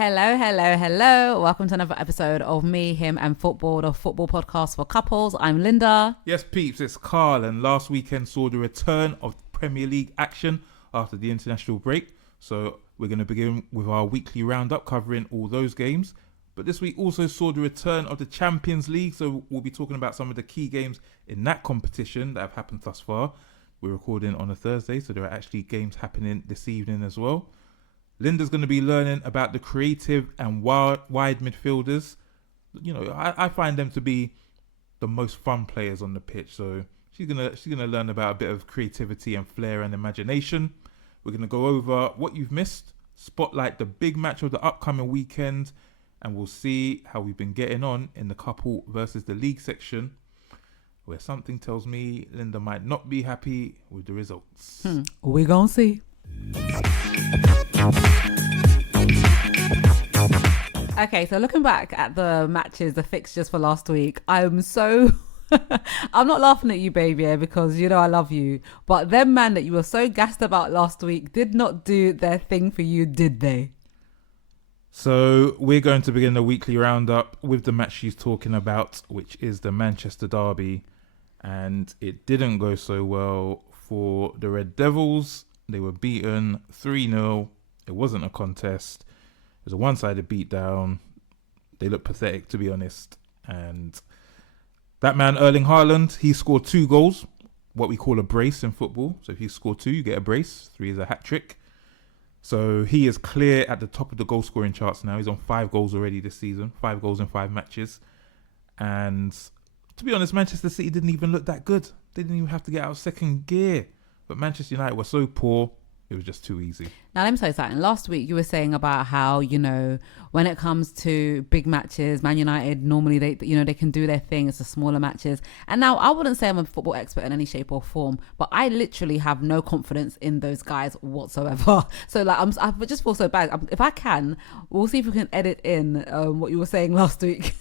Hello. Welcome to another episode of Me, Him and Football, the football podcast for couples. I'm Linda. Yes, peeps, it's Carl, and last weekend saw the return of Premier League action after the international break. So we're going to begin with our weekly roundup covering all those games. But this week also saw the return of the Champions League, so we'll be talking about some of the key games in that competition that have happened thus far. We're recording on a Thursday, so there are actually games happening this evening as well. Linda's going to be learning about the creative and wide midfielders. You know, I find them to be the most fun players on the pitch. So she's gonna learn about a bit of creativity and flair and imagination. We're gonna go over what you've missed, spotlight the big match of the upcoming weekend, and we'll see how we've been getting on in the couple versus the league section, where something tells me Linda might not be happy with the results. We're gonna see. Okay, so looking back at the matches, the fixtures for last week, I'm not laughing at you, baby, because you know I love you. But them man that you were so gassed about last week did not do their thing for you, did they? So we're going to begin the weekly roundup with the match she's talking about, which is the Manchester Derby. And it didn't go so well for the Red Devils. They were beaten 3-0. It wasn't a contest. It was a one-sided beatdown. They looked pathetic, to be honest. And that man, Erling Haaland, he scored 2 goals, what we call a brace in football. So if you score 2, you get a brace. 3 is a hat-trick. So he is clear at the top of the goal-scoring charts now. He's on 5 goals already this season. 5 goals in 5 matches. And to be honest, Manchester City didn't even look that good. They didn't even have to get out of second gear. But Manchester United were so poor, it was just too easy. Now, let me tell you something. Last week, you were saying about how, you know, when it comes to big matches, Man United, normally they can do their thing. It's the smaller matches. And now, I wouldn't say I'm a football expert in any shape or form, but I literally have no confidence in those guys whatsoever. So, like, I just feel so bad. If I can, we'll see if we can edit in what you were saying last week.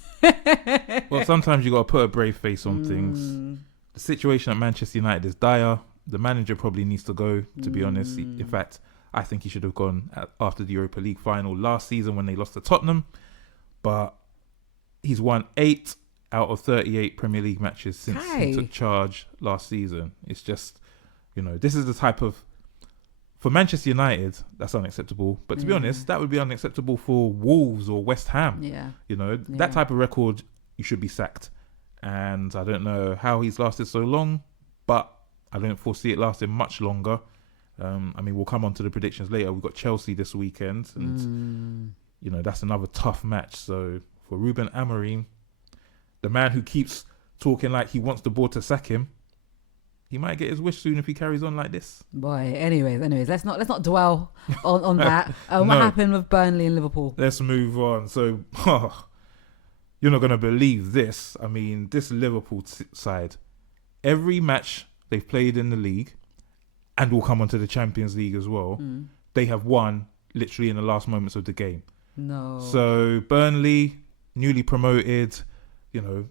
Well, sometimes you got to put a brave face on things. The situation at Manchester United is dire. The manager probably needs to go, to be honest. In fact, I think he should have gone after the Europa League final last season when they lost to Tottenham. But he's won 8 out of 38 Premier League matches since he took charge last season. It's just, you know, this is the type of... For Manchester United, that's unacceptable. But to be honest, that would be unacceptable for Wolves or West Ham. Yeah. You know, that type of record, you should be sacked. And I don't know how he's lasted so long, but I don't foresee it lasting much longer. I mean, we'll come on to the predictions later. We've got Chelsea this weekend, and you know, that's another tough match. So for Ruben Amorim, the man who keeps talking like he wants the board to sack him, he might get his wish soon if he carries on like this. Boy, anyways, let's not dwell on that. What happened with Burnley and Liverpool? Let's move on. So you're not going to believe this. I mean, this Liverpool side, every match they've played in the league, and will come onto the Champions League as well, they have won literally in the last moments of the game. No. So Burnley, newly promoted, you know,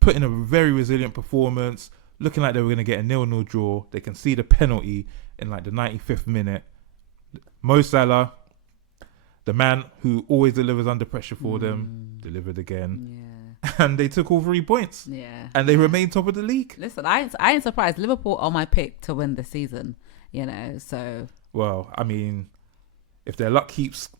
put in a very resilient performance, looking like they were going to get a 0-0 draw. They can see the penalty in like the 95th minute. Mo Salah, the man who always delivers under pressure for them, delivered again. Yeah. And they took all 3 points. Yeah. And they remain top of the league. Listen, I ain't surprised. Liverpool are my pick to win the season, you know, so... Well, I mean, if their luck keeps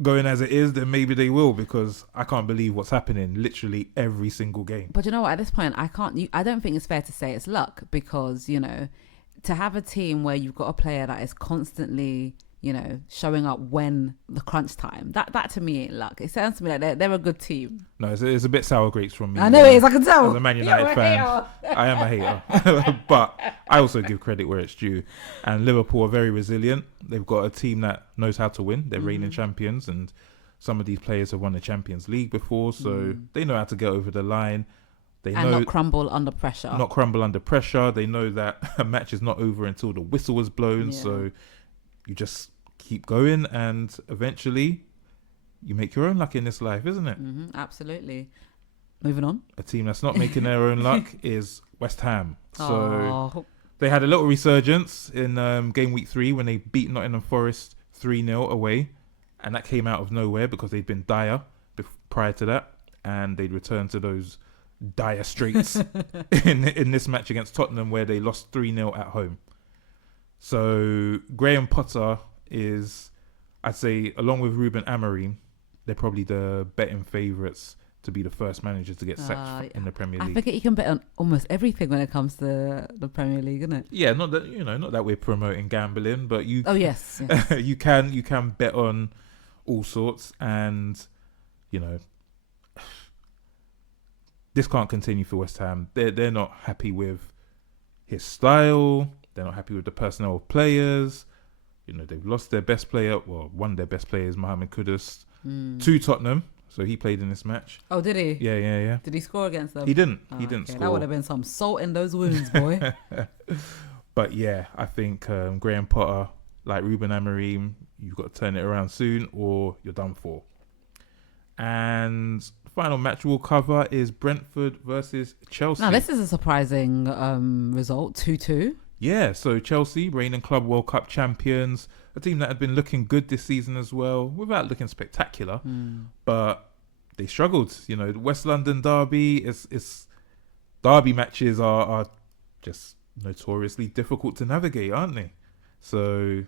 going as it is, then maybe they will, because I can't believe what's happening literally every single game. But you know what? At this point, I don't think it's fair to say it's luck, because, you know, to have a team where you've got a player that is constantly... you know, showing up when the crunch time. That to me ain't luck. It sounds to me like they're a good team. No, it's a bit sour grapes from me. I know it is, I can tell. As a Man United fan, I am a hater. But I also give credit where it's due. And Liverpool are very resilient. They've got a team that knows how to win. They're reigning champions, and some of these players have won the Champions League before, so they know how to get over the line. They know not crumble under pressure. Not crumble under pressure. They know that a match is not over until the whistle is blown. Yeah. So you just keep going, and eventually you make your own luck in this life, isn't it? Absolutely. Moving on. A team that's not making their own luck is West Ham. So they had a little resurgence in game week 3 when they beat Nottingham Forest 3-0 away. and that came out of nowhere because they'd been dire prior to that, and they'd returned to those dire straits in this match against Tottenham, where they lost 3-0 at home. So Graham Potter is, I'd say, along with Ruben Amorim, they're probably the betting favourites to be the first manager to get sacked in the Premier League. I forget you can bet on almost everything when it comes to the Premier League, isn't it? Yeah, not that we're promoting gambling, but you. Oh yes. you can bet on all sorts, and this can't continue for West Ham. They're not happy with his style. They're not happy with the personnel of players. They've lost their best player. Well, one of their best players, Mohamed Kudus, to Tottenham. So he played in this match. Oh, did he? Yeah. Did he score against them? He didn't. He didn't score. That would have been some salt in those wounds, boy. But yeah, I think Graham Potter, like Ruben Amorim, you've got to turn it around soon or you're done for. And the final match we'll cover is Brentford versus Chelsea. Now, this is a surprising result, 2-2. Yeah, so Chelsea, reigning Club World Cup champions, a team that had been looking good this season as well, without looking spectacular, but they struggled. The West London derby, derby matches are just notoriously difficult to navigate, aren't they? So,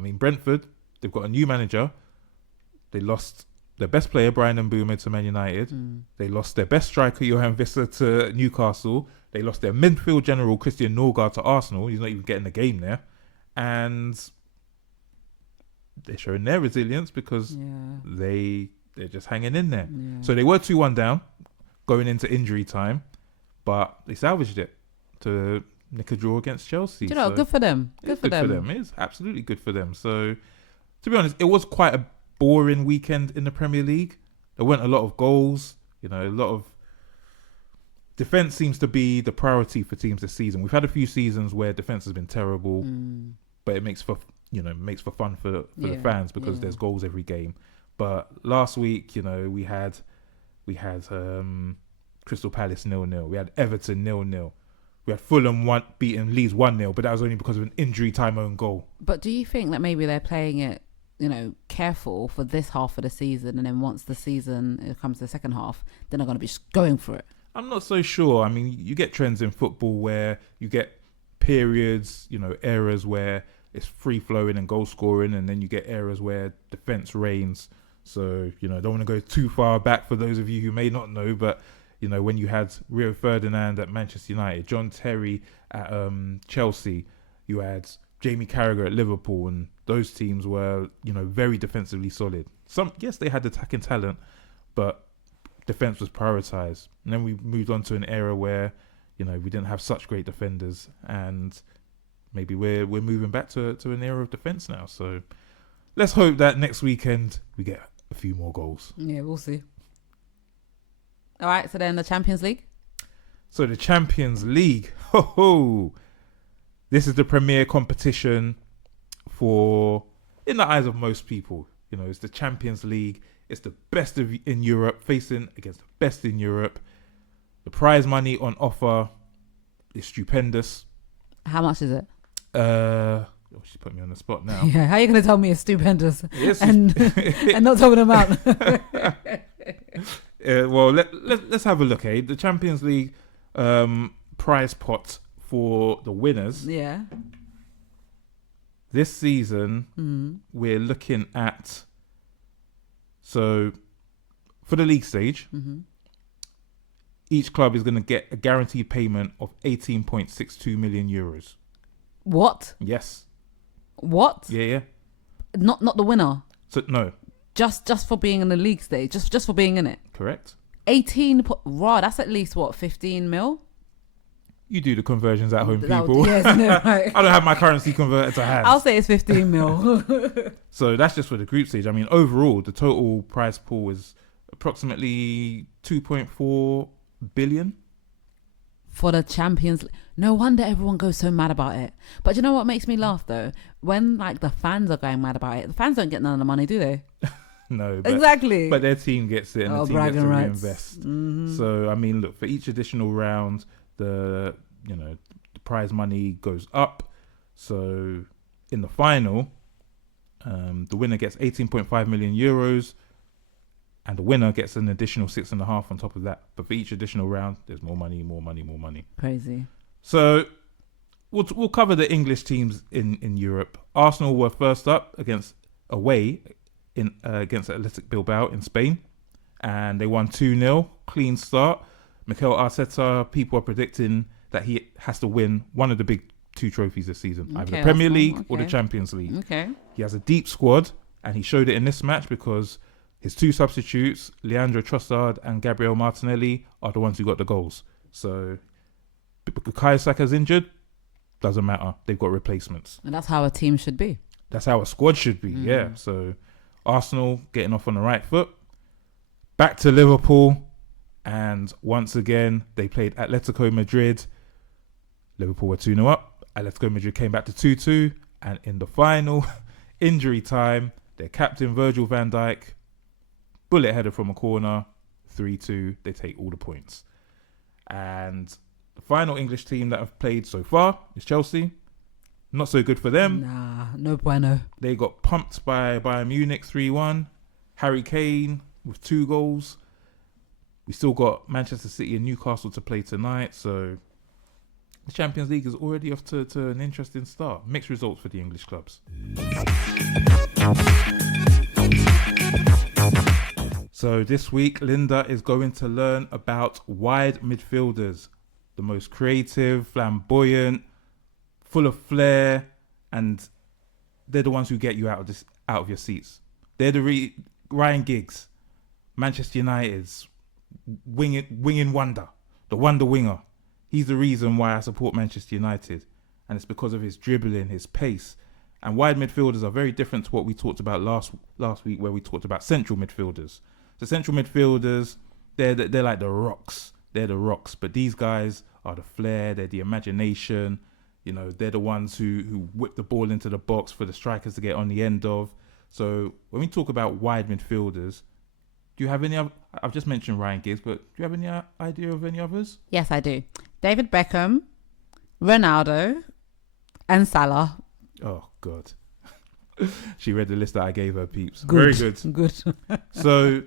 Brentford, they've got a new manager. They lost their best player, Brian Mbeumo, to Man United. They lost their best striker, Johan Visser, to Newcastle. They lost their midfield general, Christian Norgard, to Arsenal. He's not even getting a game there. And they're showing their resilience because they're just hanging in there. Yeah. So they were 2-1 down going into injury time, but they salvaged it to nick a draw against Chelsea. Do you know, good for them. Good for them. It is absolutely good for them. So, to be honest, it was quite a boring weekend in the Premier League. There weren't a lot of goals. A lot of defense seems to be the priority for teams this season. We've had a few seasons where defense has been terrible, but it makes for fun for the fans because there's goals every game. But last week, we had Crystal Palace 0-0. We had Everton 0-0. We had Fulham beating Leeds 1-0, but that was only because of an injury time own goal. But do you think that maybe they're playing it, careful for this half of the season, and then once the season comes to the second half, then they're going to be just going for it? I'm not so sure. You get trends in football where you get periods, eras where it's free flowing and goal scoring, and then you get eras where defense reigns. So, don't want to go too far back for those of you who may not know, but when you had Rio Ferdinand at Manchester United, John Terry at Chelsea, you had Jamie Carragher at Liverpool, and those teams were, very defensively solid. Yes, they had attacking talent, but defense was prioritized. And then we moved on to an era where, we didn't have such great defenders, and maybe we're moving back to an era of defense now. So let's hope that next weekend we get a few more goals. Yeah, we'll see. All right, so then the Champions League. So the Champions League, this is the premier competition in the eyes of most people. It's the Champions League. It's the best in Europe, facing against the best in Europe. The prize money on offer is stupendous. How much is it? She put me on the spot now. Yeah, how are you going to tell me it's stupendous and not tell me the amount? Well, let's have a look. The Champions League prize pot for the winners. Yeah. This season, we're looking at. So, for the league stage, each club is going to get a guaranteed payment of 18.62 million euros. What? Yes. What? Yeah. Not the winner. So no. Just for being in the league stage, just for being in it. Correct. 18. Raw. That's at least what, 15 mil. You do the conversions at home, people. Yes, no, right. I don't have my currency converted to hand. I'll say it's 15 mil. So that's just for the group stage. Overall, the total prize pool is approximately 2.4 billion. For the Champions League. No wonder everyone goes so mad about it. But you know what makes me laugh though? When the fans are going mad about it, the fans don't get none of the money, do they? No. Exactly. But their team gets it, and the team gets to reinvest. Mm-hmm. So, look, for each additional round, the prize money goes up. So in the final, The winner gets 18.5 million euros, and the winner gets an additional 6.5 on top of that. But for each additional round, there's more money. Crazy. So we'll cover the English teams in Europe. Arsenal were first up away against Athletic Bilbao in Spain, and they won 2-0. Clean start. Mikel Arteta, people are predicting that he has to win one of the big 2 trophies this season, either the Premier League or the Champions League. Okay. He has a deep squad, and he showed it in this match because his 2 substitutes, Leandro Trossard and Gabriel Martinelli, are the ones who got the goals. So Bukayo Saka's injured, doesn't matter. They've got replacements. And that's how a team should be. That's how a squad should be, yeah. So Arsenal getting off on the right foot. Back to Liverpool, and once again, they played Atletico Madrid. Liverpool were 2-0 up. Atletico Madrid came back to 2-2, and in the final injury time, their captain Virgil van Dijk, bullet header from a corner, 3-2. They take all the points. And the final English team that have played so far is Chelsea. Not so good for them. Nah, no bueno. They got pumped by Bayern Munich 3-1. Harry Kane with 2 goals. We still got Manchester City and Newcastle to play tonight, so the Champions League is already off to an interesting start. Mixed results for the English clubs. So this week, Linda is going to learn about wide midfielders. The most creative, flamboyant, full of flair, and they're the ones who get you out of your seats. They're the Ryan Giggs, Manchester United's winging wonder, the wonder winger. He's the reason why I support Manchester United, and it's because of his dribbling, his pace. And wide midfielders are very different to what we talked about last week, where we talked about central midfielders. So central midfielders, they're like the rocks. They're the rocks, but these guys are the flair. They're the imagination. You know, they're the ones who whip the ball into the box for the strikers to get on the end of. So when we talk about wide midfielders, do you have any other? I've just mentioned Ryan Giggs, but do you have any idea of any others? Yes, I do. David Beckham, Ronaldo, and Salah. Oh, God. She read the list that I gave her, peeps. Good. Very good. Good. So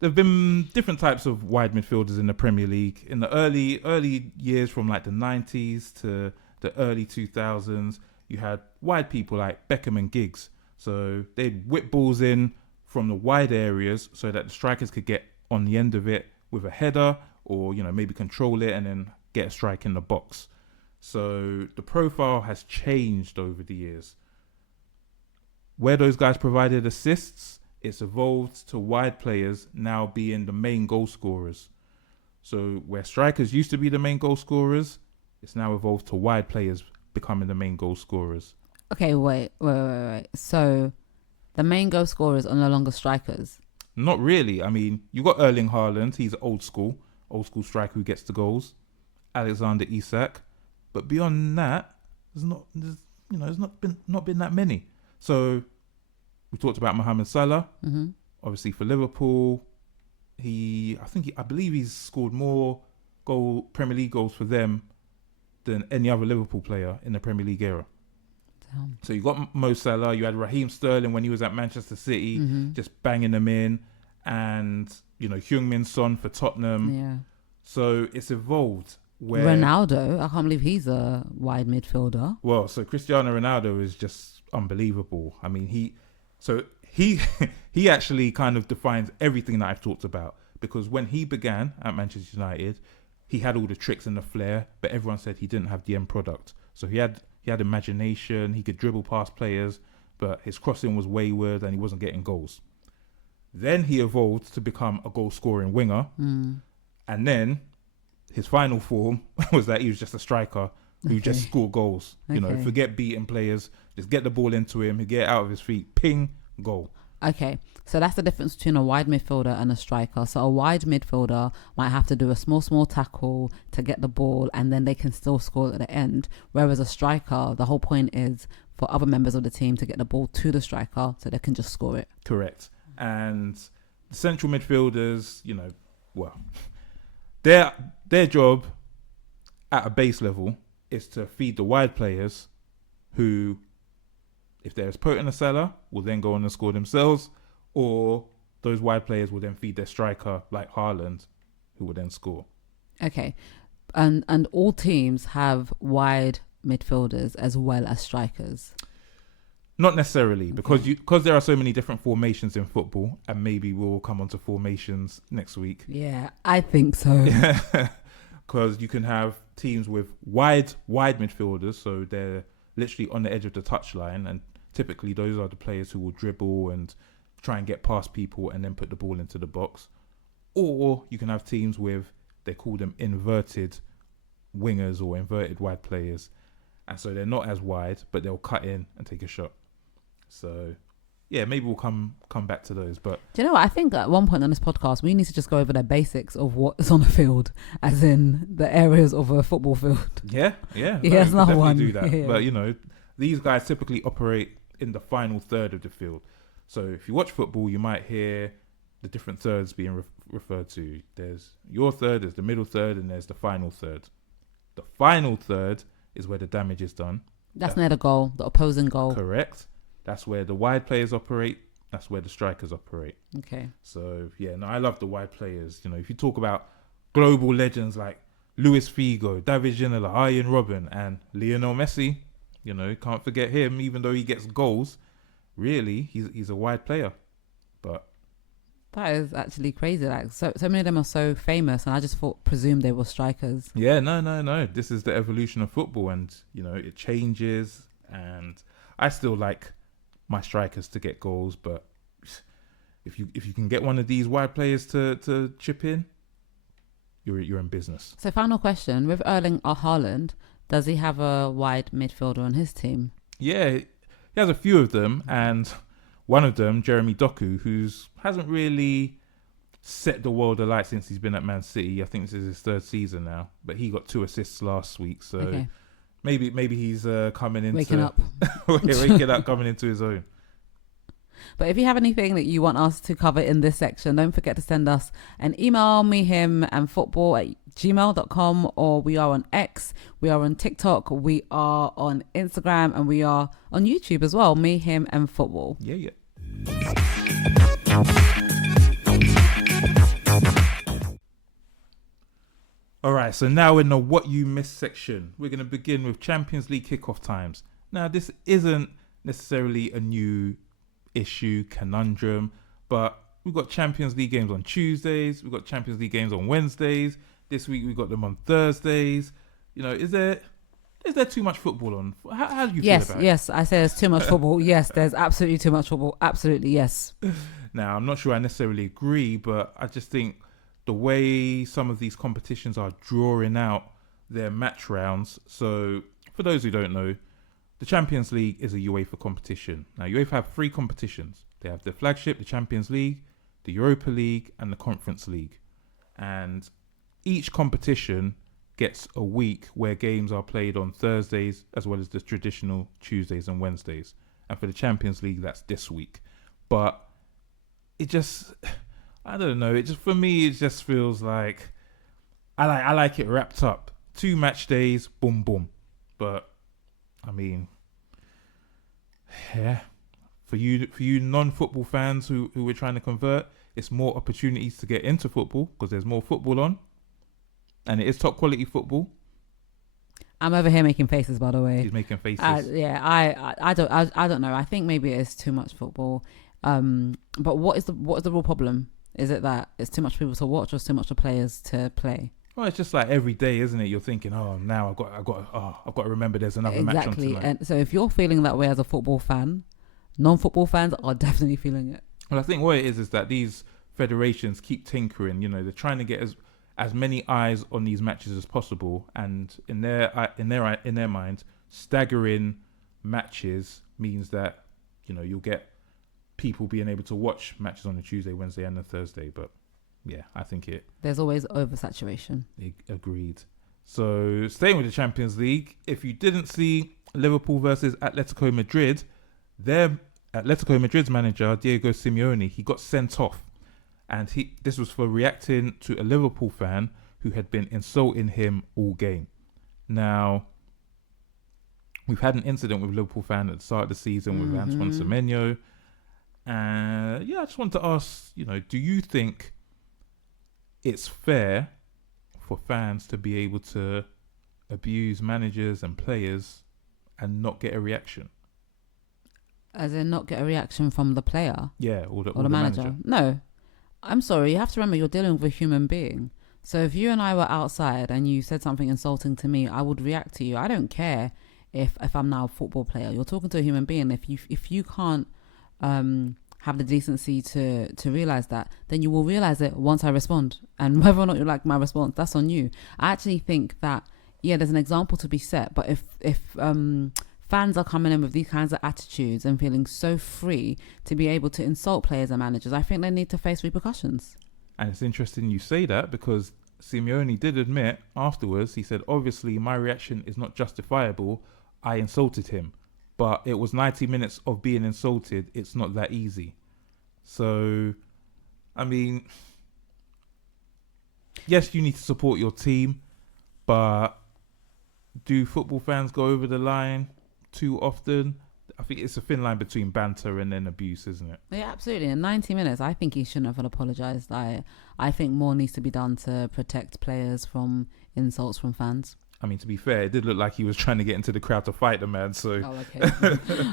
there have been different types of wide midfielders in the Premier League. In the early years, from like the 90s to the early 2000s, you had wide people like Beckham and Giggs. So they'd whip balls in from the wide areas so that the strikers could get on the end of it with a header, or, you know, maybe control it and then get a strike in the box. So the profile has changed over the years. Where those guys provided assists, it's evolved to wide players now being the main goal scorers. So where strikers used to be the main goal scorers, it's now evolved to wide players becoming the main goal scorers. Okay, wait. So the main goal scorers are no longer strikers? Not really. I mean, you got Erling Haaland. He's old school striker who gets the goals. Alexander Isak. But beyond that, there's not been that many. So we talked about Mohamed Salah. Mm-hmm. Obviously for Liverpool, I believe he's scored more Premier League goals for them than any other Liverpool player in the Premier League era. Damn. So you got Mo Salah, you had Raheem Sterling when he was at Manchester City, just banging them in, and Heung-min Son for Tottenham. Yeah. So it's evolved. Where Ronaldo, I can't believe he's a wide midfielder. Well, so Cristiano Ronaldo is just unbelievable. I mean, he actually kind of defines everything that I've talked about, because when he began at Manchester United, he had all the tricks and the flair, but everyone said he didn't have the end product. So he had imagination, he could dribble past players, but his crossing was wayward and he wasn't getting goals. Then he evolved to become a goal-scoring winger, and then his final form was that he was just a striker who just scored goals. Okay. Forget beating players, just get the ball into him, he get it out of his feet, ping, goal. Okay, so that's the difference between a wide midfielder and a striker. So a wide midfielder might have to do a small tackle to get the ball, and then they can still score at the end. Whereas a striker, the whole point is for other members of the team to get the ball to the striker so they can just score it. Correct. And the central midfielders, their job at a base level is to feed the wide players who if they're as potent a seller, will then go on and score themselves, or those wide players will then feed their striker like Haaland, who will then score. Okay. And all teams have wide midfielders as well as strikers. Not necessarily, because there are so many different formations in football, and maybe we'll come on to formations next week. Yeah, I think so. Because you can have teams with wide midfielders, so they're literally on the edge of the touchline, and typically those are the players who will dribble and try and get past people and then put the ball into the box. Or you can have teams with, they call them inverted wingers or inverted wide players, and so they're not as wide, but they'll cut in and take a shot. So yeah, maybe we'll come back to those. But do you know what? I think at one point on this podcast, we need to just go over the basics of what's on a field, as in the areas of a football field. Yeah. That's another one. Do that. Yeah. But these guys typically operate in the final third of the field. So if you watch football, you might hear the different thirds being referred to. There's your third, there's the middle third, and there's the final third. The final third is where the damage is done. That's near the goal, the opposing goal. Correct. That's where the wide players operate. That's where the strikers operate. Okay. So, I love the wide players. If you talk about global legends like Luis Figo, David Ginola, Arjen Robben, and Lionel Messi, can't forget him, even though he gets goals. Really, he's a wide player. But that is actually crazy. Like so many of them are so famous, and I just presumed they were strikers. Yeah, no. This is the evolution of football, and it changes. And I still like my strikers to get goals, but if you can get one of these wide players to chip in, you're in business. So final question, with Erling Haaland, does he have a wide midfielder on his team? Yeah, he has a few of them, and one of them, Jeremy Doku, who hasn't really set the world alight since he's been at Man City. I think this is his third season now, but he got 2 assists last week, so okay. Maybe he's coming into waking up, coming into his own. But if you have anything that you want us to cover in this section, don't forget to send us an email, mehimandfootball@gmail.com, or we are on X, we are on TikTok, we are on Instagram, and we are on YouTube as well, Me, Him and Football. Yeah. All right, so now in the What You Missed section, we're going to begin with Champions League kickoff times. Now, this isn't necessarily a new issue, conundrum, but we've got Champions League games on Tuesdays, we've got Champions League games on Wednesdays, this week we've got them on Thursdays. Is there too much football on? How do you feel about it? Yes, I say there's too much football. Yes, there's absolutely too much football. Absolutely, yes. Now, I'm not sure I necessarily agree, but I just think the way some of these competitions are drawing out their match rounds. So, for those who don't know, the Champions League is a UEFA competition. Now, UEFA have 3 competitions. They have the flagship, the Champions League, the Europa League, and the Conference League. And each competition gets a week where games are played on Thursdays as well as the traditional Tuesdays and Wednesdays. And for the Champions League, that's this week. But it just, I don't know. For me, it just feels like I like it wrapped up. 2 match days, boom, boom. But I mean, yeah. For you non-football fans who we're trying to convert, it's more opportunities to get into football because there's more football on, and it is top quality football. I'm over here making faces, by the way. He's making faces. I don't know. I think maybe it is too much football. But what is the real problem? Is it that it's too much people to watch, or it's too much of players to play? Well, it's just like every day, isn't it? You're thinking, oh, now I've got to remember there's another match on tonight. Exactly. And so if you're feeling that way as a football fan, non-football fans are definitely feeling it. Well, I think what it is that these federations keep tinkering. They're trying to get as many eyes on these matches as possible, and in their minds, staggering matches means that you'll get people being able to watch matches on a Tuesday, Wednesday, and a Thursday. But yeah, I think there's always oversaturation. Agreed. So staying with the Champions League, if you didn't see Liverpool versus Atletico Madrid, their Atletico Madrid's manager Diego Simeone, he got sent off, and this was for reacting to a Liverpool fan who had been insulting him all game. Now, We've had an incident with Liverpool fan at the start of the season with Antoine Semenyo. And I just want to ask, do you think it's fair for fans to be able to abuse managers and players and not get a reaction? As in not get a reaction from the player? Yeah, or the manager. No. I'm sorry, you have to remember you're dealing with a human being. So if you and I were outside and you said something insulting to me, I would react to you. I don't care if I'm now a football player. You're talking to a human being. If you can't have the decency to realize that, then you will realize it once I respond. And whether or not you like my response, that's on you. I actually think that, there's an example to be set. But if fans are coming in with these kinds of attitudes and feeling so free to be able to insult players and managers, I think they need to face repercussions. And it's interesting you say that, because Simeone did admit afterwards, he said, obviously my reaction is not justifiable. I insulted him. But it was 90 minutes of being insulted. It's not that easy. So, I mean, yes, you need to support your team, but do football fans go over the line too often? I think it's a thin line between banter and then abuse, isn't it? Yeah, absolutely. In 90 minutes, I think he shouldn't have apologised. I think more needs to be done to protect players from insults from fans. I mean, to be fair, it did look like he was trying to get into the crowd to fight the man. So, okay.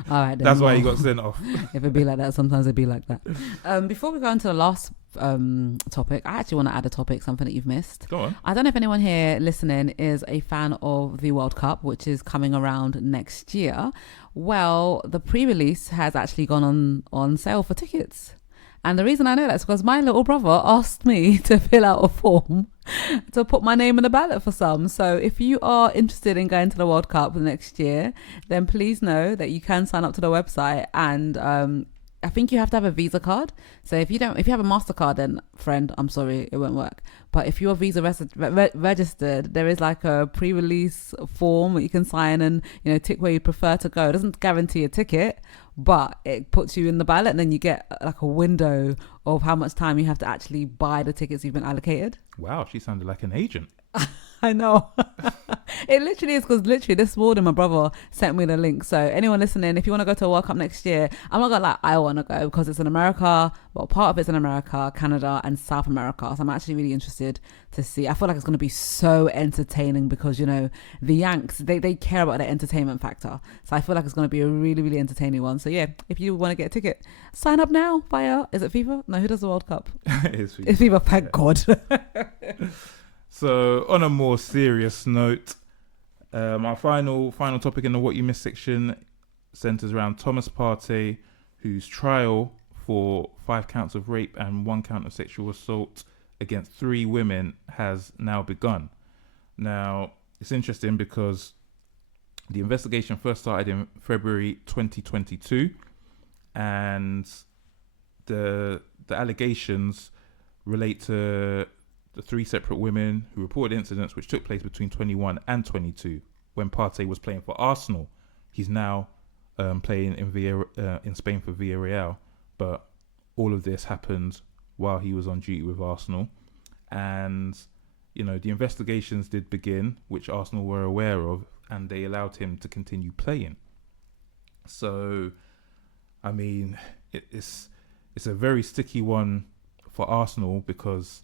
All right. Then. That's why he got sent off. If it be like that, sometimes it'd be like that. Before we go on to the last topic, I actually want to add a topic, something that you've missed. Go on. I don't know if anyone here listening is a fan of the World Cup, which is coming around next year. Well, the pre-release has actually gone on sale for tickets. And the reason I know that is because my little brother asked me to fill out a form to put my name in the ballot for some. So if you are interested in going to the World Cup next year, then please know that you can sign up to the website. And I think you have to have a Visa card. So if you have a MasterCard, then friend, I'm sorry, it won't work. But if you're Visa registered, there is like a pre-release form that you can sign and, tick where you prefer to go. It doesn't guarantee a ticket, but it puts you in the ballot, and then you get like a window of how much time you have to actually buy the tickets you've been allocated. Wow, she sounded like an agent. I know. It literally is, because literally this morning my brother sent me the link. So anyone listening, if you want to go to a World Cup next year, I'm not gonna lie, I want to go because it's in America. Well, part of it's in America, Canada and South America. So I'm actually really interested to see. I feel like it's going to be so entertaining because, the Yanks, they care about the entertainment factor. So I feel like it's going to be a really, really entertaining one. So yeah, if you want to get a ticket, sign up now via, is it FIFA? No, who does the World Cup? It's FIFA. It's FIFA, thank God. So on a more serious note, our final topic in the What You Missed section centres around Thomas Partey, whose trial for 5 counts of rape and 1 count of sexual assault against 3 women has now begun. Now, it's interesting because the investigation first started in February 2022, and the allegations relate to the 3 separate women who reported incidents which took place between 21 and 22 when Partey was playing for Arsenal. He's now playing in Spain for Villarreal, but all of this happened while he was on duty with Arsenal. And, the investigations did begin, which Arsenal were aware of, and they allowed him to continue playing. So, I mean, it's a very sticky one for Arsenal because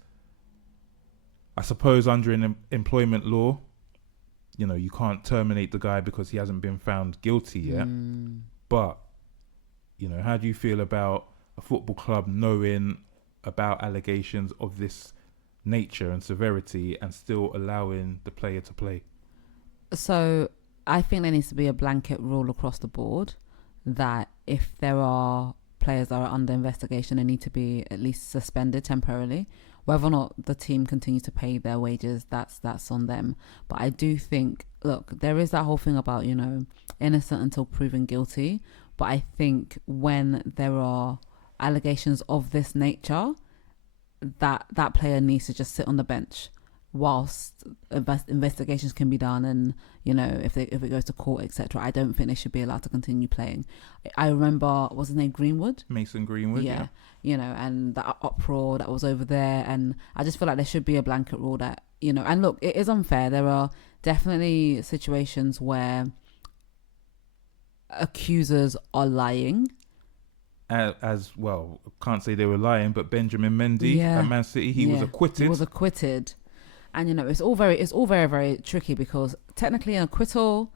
I suppose under an employment law, you can't terminate the guy because he hasn't been found guilty yet. But, how do you feel about a football club knowing about allegations of this nature and severity and still allowing the player to play? So I think there needs to be a blanket rule across the board that if there are players that are under investigation, they need to be at least suspended temporarily. Whether or not the team continues to pay their wages, that's on them. But I do think, look, there is that whole thing about, innocent until proven guilty. But I think when there are allegations of this nature, that player needs to just sit on the bench whilst investigations can be done, and if it goes to court, etc. I don't think they should be allowed to continue playing. I remember, what's his name, Mason Greenwood. Yeah. And the uproar that was over there, and I just feel like there should be a blanket rule that, and look, it is unfair. There are definitely situations where accusers are lying. As well, can't say they were lying, but Benjamin Mendy at Man City, he was acquitted. He was acquitted. And, it's all very, very tricky because technically an acquittal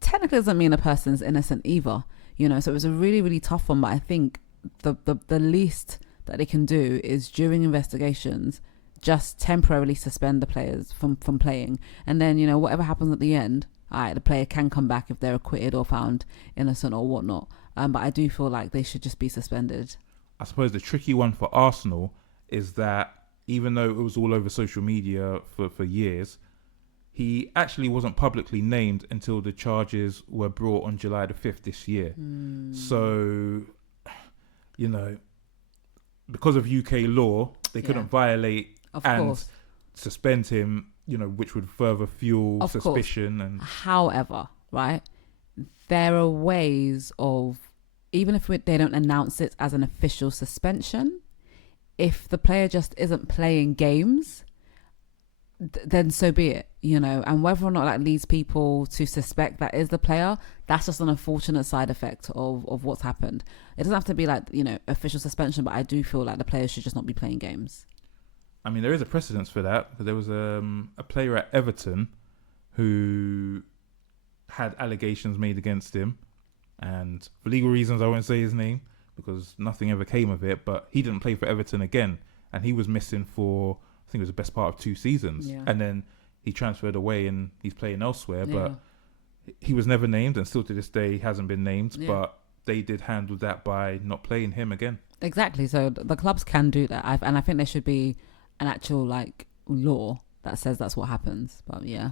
technically doesn't mean a person's innocent either, so it was a really, really tough one. But I think the least that they can do is during investigations, just temporarily suspend the players from playing. And then, whatever happens at the end, the player can come back if they're acquitted or found innocent or whatnot. But I do feel like they should just be suspended. I suppose the tricky one for Arsenal is that even though it was all over social media for years, he actually wasn't publicly named until the charges were brought on July the 5th this year. So, because of UK law, they couldn't violate suspend him, which would further fuel suspicion. And however, right, there are ways of, even if they don't announce it as an official suspension, if the player just isn't playing games, then so be it, and whether or not that leads people to suspect that is the player, that's just an unfortunate side effect of what's happened. It doesn't have to be like, official suspension, but I do feel like the players should just not be playing games. I mean, there is a precedence for that. There was a player at Everton who had allegations made against him, and for legal reasons I won't say his name because nothing ever came of it, but he didn't play for Everton again, and he was missing for, I think it was the best part of 2 seasons, and then he transferred away and he's playing elsewhere, but he was never named, and still to this day he hasn't been named, but they did handle that by not playing him again. Exactly. So the clubs can do that, and I think there should be an actual law that says that's what happens. But yeah.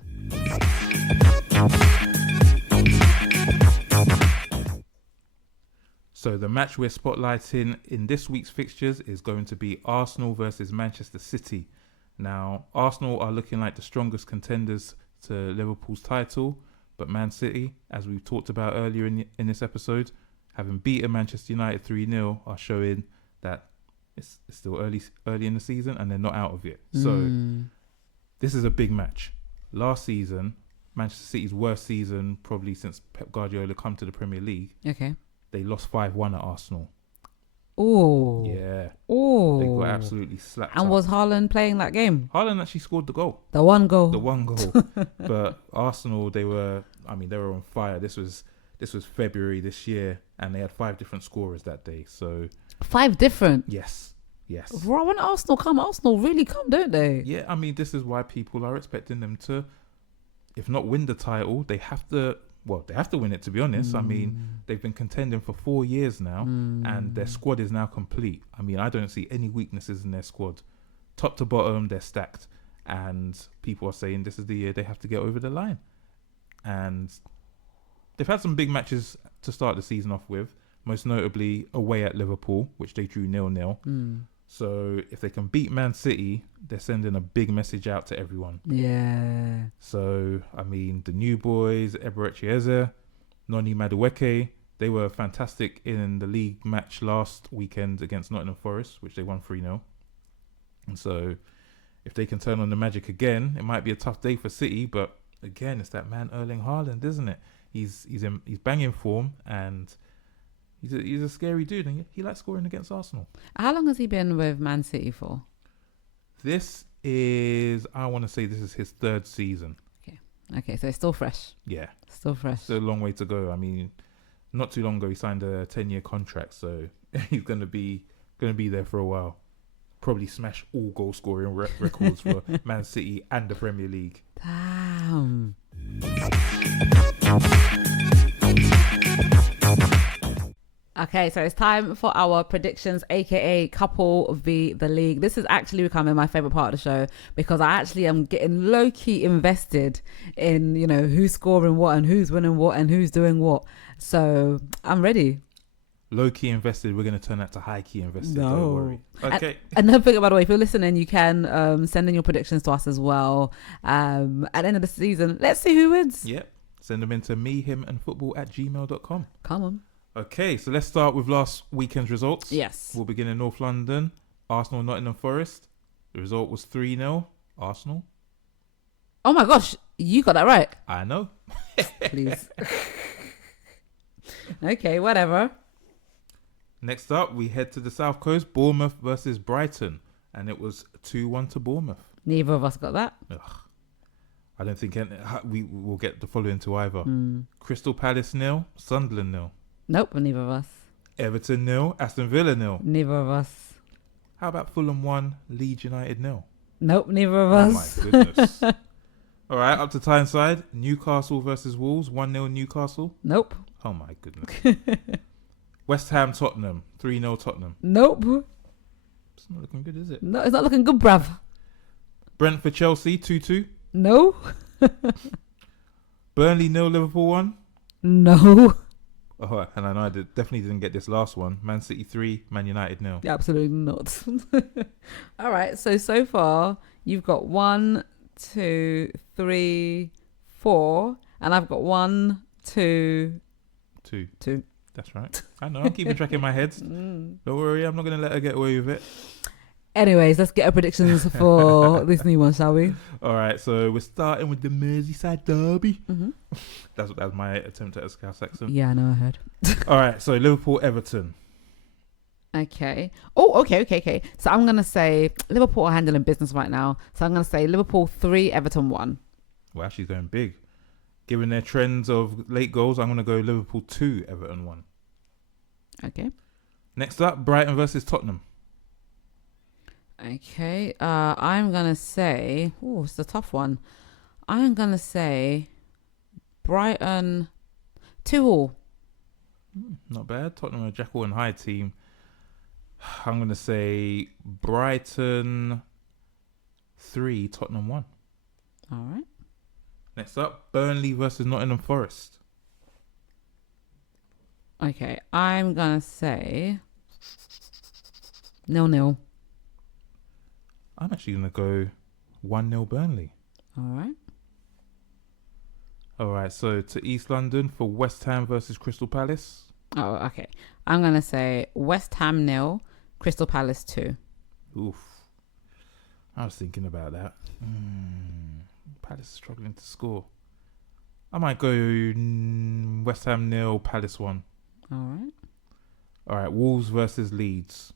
So the match we're spotlighting in this week's fixtures is going to be Arsenal versus Manchester City. Now, Arsenal are looking like the strongest contenders to Liverpool's title, but Man City, as we've talked about earlier in this episode, having beaten Manchester United 3-0, are showing that it's still early in the season and they're not out of it. So this is a big match. Last season, Manchester City's worst season probably since Pep Guardiola come to the Premier League. Okay. They lost 5-1 at Arsenal. Oh. Yeah. Oh. They got absolutely slapped. And was Haaland playing that game? Haaland actually scored the goal. The one goal. But Arsenal, they were on fire. This was February this year, and they had 5 different scorers that day. So 5 different? Yes. Right, when Arsenal really come, don't they? Yeah, this is why people are expecting them to, if not win the title, they have to win it, to be honest. They've been contending for 4 years now, and their squad is now complete. I don't see any weaknesses in their squad. Top to bottom, they're stacked. And people are saying this is the year they have to get over the line. And they've had some big matches to start the season off with, most notably away at Liverpool, which they drew 0-0. So if they can beat Man City, they're sending a big message out to everyone. Yeah. So, the new boys, Eberechi Eze, Noni Madueke, they were fantastic in the league match last weekend against Nottingham Forest, which they won 3-0. And so if they can turn on the magic again, it might be a tough day for City, but again, it's that man Erling Haaland, isn't it? He's banging form, and he's a scary dude, and he likes scoring against Arsenal. How long has he been with Man City for? This is his 3rd season. Okay, so it's still fresh. Yeah. Still fresh. Still a long way to go. Not too long ago he signed a 10-year contract, so he's gonna be there for a while. Probably smash all goal scoring records for Man City and the Premier League. Damn. Okay, so it's time for our predictions, aka couple v the league. This is actually becoming my favorite part of the show because I actually am getting low-key invested in, who's scoring what and who's winning what and who's doing what. So I'm ready. Low-key invested, we're going to turn that to high-key invested. No. Don't worry. Okay. And don't forget, by the way, if you're listening, you can send in your predictions to us as well. At the end of the season, let's see who wins. Yep. Send them into mehimandfootball@gmail.com. Come on. Okay, so let's start with last weekend's results. Yes. We'll begin in North London. Arsenal, Nottingham Forest. The result was 3-0. Arsenal. Oh my gosh, you got that right. I know. Please. Okay, whatever. Next up, we head to the South Coast, Bournemouth versus Brighton. And it was 2-1 to Bournemouth. Neither of us got that. Ugh. I don't think we will get the following to either. Mm. Crystal Palace 0, Sunderland 0. Nope, neither of us. Everton 0, Aston Villa 0. Neither of us. How about Fulham 1, Leeds United 0? Nope, neither of Oh us. my goodness. All right, up to Tyneside, Newcastle versus Wolves, 1-0 Newcastle. Nope. Oh my goodness. West Ham Tottenham, 3-0 Tottenham. Nope. It's not looking good, is it? No, it's not looking good, bruv. Brentford Chelsea, 2-2. No. Burnley 0, Liverpool 1. No. Oh, and I know I definitely didn't get this last one. Man City 3, Man United 0. Absolutely not. All right. So far, you've got 1, 2, 3, 4. And I've got 1, 2, 2. That's right. I know. I'm keeping track in my head. Don't worry. I'm not going to let her get away with it. Anyways, let's get our predictions for this new one, shall we? All right. So we're starting with the Merseyside derby. Mm-hmm. That was my attempt at a Scouse accent. Yeah, I know, I heard. All right. So Liverpool Everton. Okay. Oh, okay. So I'm going to say Liverpool are handling business right now. So I'm going to say Liverpool 3, Everton 1. Well, she's going big. Given their trends of late goals, I'm going to go Liverpool 2, Everton 1. Okay. Next up, Brighton versus Tottenham. Okay. I'm going to say... Oh, it's a tough one. I'm going to say Brighton 2-2. Not bad. Tottenham are a Jekyll and Hyde team. I'm going to say Brighton 3, Tottenham 1. All right. Next up, Burnley versus Nottingham Forest. Okay. I'm going to say 0-0. I'm actually going to go 1-0 Burnley. All right. All right, so to East London for West Ham versus Crystal Palace. Oh, okay. I'm going to say West Ham 0, Crystal Palace 2. Oof. I was thinking about that. Palace is struggling to score. I might go West Ham 0, Palace 1. All right. All right, Wolves versus Leeds.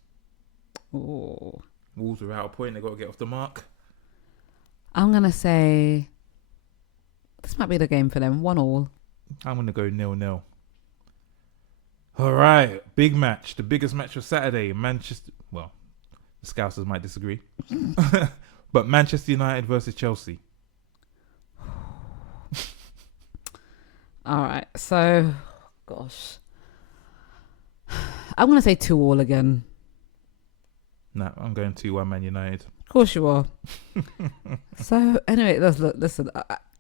Oh. Wolves are out of point. They've got to get off the mark. I'm going to say this might be the game for them. 1-1. I'm going to go 0-0. All right, big match. The biggest match of Saturday. Manchester... Well, the Scousers might disagree. But Manchester United versus Chelsea. All right. So, gosh. I'm going to say 2-2 again. No, I'm going 2-1 Man United. Of course you are. So, anyway, listen.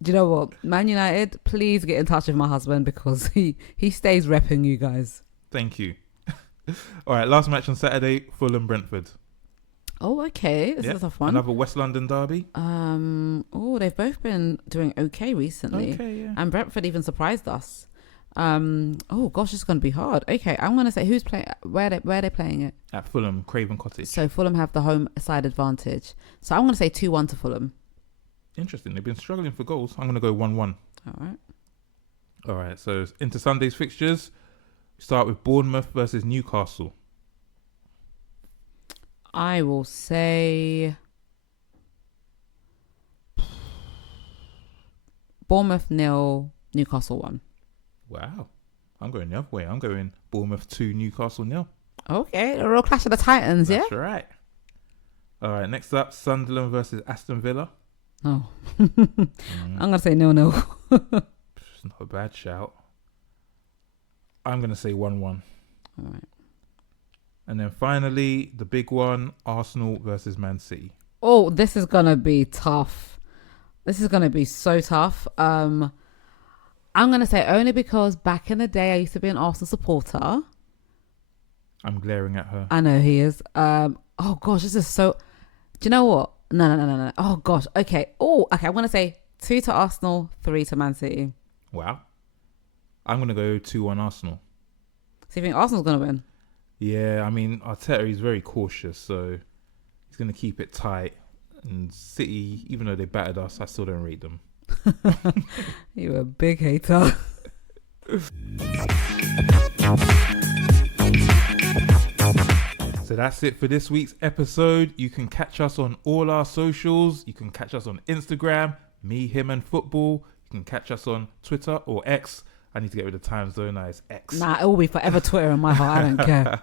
Do you know what? Man United, please get in touch with my husband because he stays repping you guys. Thank you. All right, last match on Saturday, Fulham Brentford. Oh, okay. This is a tough one. Another West London derby. They've both been doing okay recently. Okay, yeah. And Brentford even surprised us. Oh gosh, it's going to be hard. Okay, I'm going to say who's playing. Where are they playing it? At Fulham, Craven Cottage. So Fulham have the home side advantage. So I'm going to say 2-1 to Fulham. Interesting. They've been struggling for goals. I'm going to go 1-1. All right. So into Sunday's fixtures. Start with Bournemouth versus Newcastle. I will say Bournemouth 0, Newcastle 1. Wow. I'm going the other way. I'm going Bournemouth 2, Newcastle 0. Okay, a real clash of the Titans, That's yeah? right. All right. Next up, Sunderland versus Aston Villa. Oh. I'm going to say 0-0. It's not a bad shout. I'm going to say 1-1. All right. And then finally, the big one, Arsenal versus Man City. Oh, this is going to be tough. This is going to be so tough. I'm going to say only because back in the day, I used to be an Arsenal supporter. I'm glaring at her. I know he is. Oh, gosh, this is so... Do you know what? No. Oh, gosh. Okay. Oh, okay. I'm going to say 2 to Arsenal, 3 to Man City. Wow. I'm going to go 2-1 Arsenal. So you think Arsenal's going to win? Yeah, I mean, Arteta is very cautious, so he's going to keep it tight. And City, even though they battered us, I still don't rate them. You're a big hater. So that's it for this week's episode. You can catch us on all our socials. You can catch us on Instagram, Me, Him and Football. You can catch us on Twitter or X. I need to get rid of time zone. Now it's X. Nah, it will be forever Twitter in my heart. I don't care.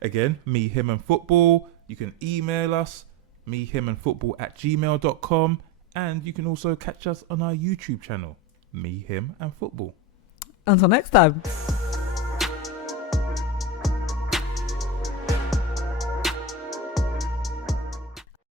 Again, Me, Him and Football. You can email us, mehimandfootball@gmail.com. And you can also catch us on our YouTube channel, Me, Him and Football. Until next time.